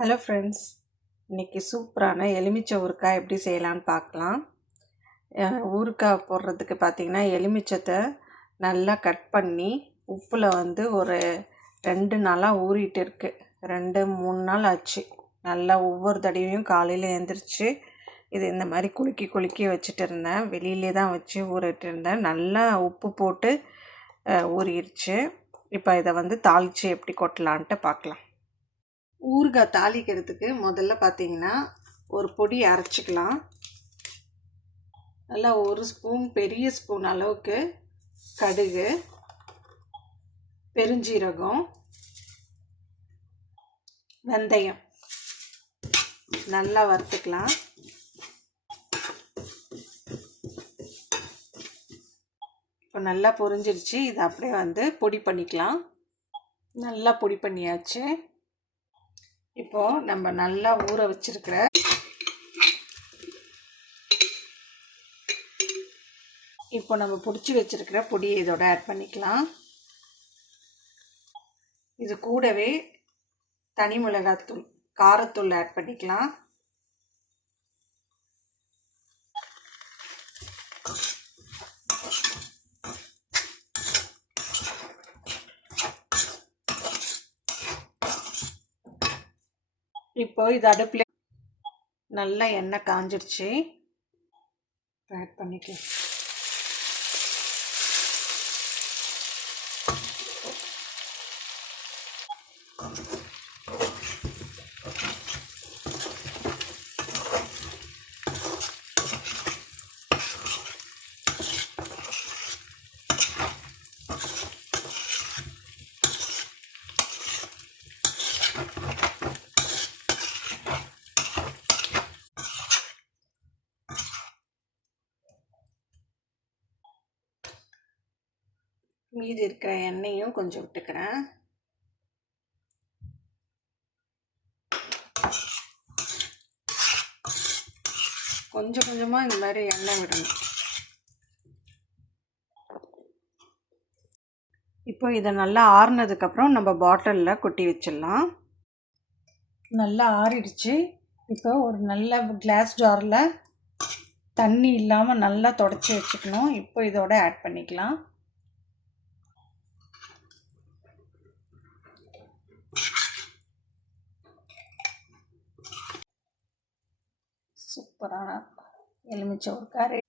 Hello friends, இன்றைக்கி சூப்பரான எலுமிச்சை ஊறுகாய் எப்படி செய்யலான்னு பார்க்கலாம். ஊறுகாய் போடுறதுக்கு பார்த்திங்கன்னா எலுமிச்சத்தை நல்லா கட் பண்ணி உப்பில் ஒரு 2 நாளாக ஊறிட்டு இருக்குது. 2-3 நாள் ஆச்சு. நல்லா ஒவ்வொரு தடவையும் காலையில் எழுந்திரிச்சு இது இந்த மாதிரி குலுக்கி வச்சுட்டு இருந்தேன். வெளியிலே தான் வச்சு ஊறிட்டு இருந்தேன். நல்லா உப்பு போட்டு ஊறிடுச்சு. இப்போ இதை தாளித்து எப்படி கொட்டலான்ட்டு பார்க்கலாம். ஊறுகாய் தாளிக்கிறதுக்கு முதல்ல பார்த்திங்கன்னா ஒரு பொடி அரைச்சிக்கலாம். நல்லா 1 ஸ்பூன் பெரிய ஸ்பூன் அளவுக்கு கடுகு, பெருஞ்சீரகம், வெந்தயம் நல்லா வறுத்துக்கலாம். இப்போ நல்லா பொரிஞ்சிருச்சு. இதை அப்படியே பொடி பண்ணிக்கலாம். நல்லா பொடி பண்ணியாச்சு. இப்போது நம்ம நல்லா ஊற வச்சிருக்கிற பிடிச்சி வச்சிருக்கிற பொடியை இதோட ஆட் பண்ணிக்கலாம். இது கூடவே தனி மிளகாத்தூள், காரத்தூள் ஆட் பண்ணிக்கலாம். இப்போ இது அடுப்பில் நல்லா எண்ணெய் காஞ்சிடுச்சு. ஆட் பண்ணிக்கலாம். மீதி இருக்கிற எண்ணெயும் கொஞ்சம் விட்டுக்கிறேன். கொஞ்சமாக இந்த மாதிரி எண்ணெய் விடணும். இப்போ இதை நல்லா ஆறுனதுக்கப்புறம் நம்ம பாட்டிலில் கொட்டி வச்சிடலாம். நல்லா ஆறிடுச்சு. இப்போ ஒரு நல்ல கிளாஸ் ஜாரில் தண்ணி இல்லாமல் நல்லா தொடச்சி வச்சுக்கணும். இப்போ இதோட ஆட் பண்ணிக்கலாம். சூப்பரான எலுமிச்சை ஊறுகாய்.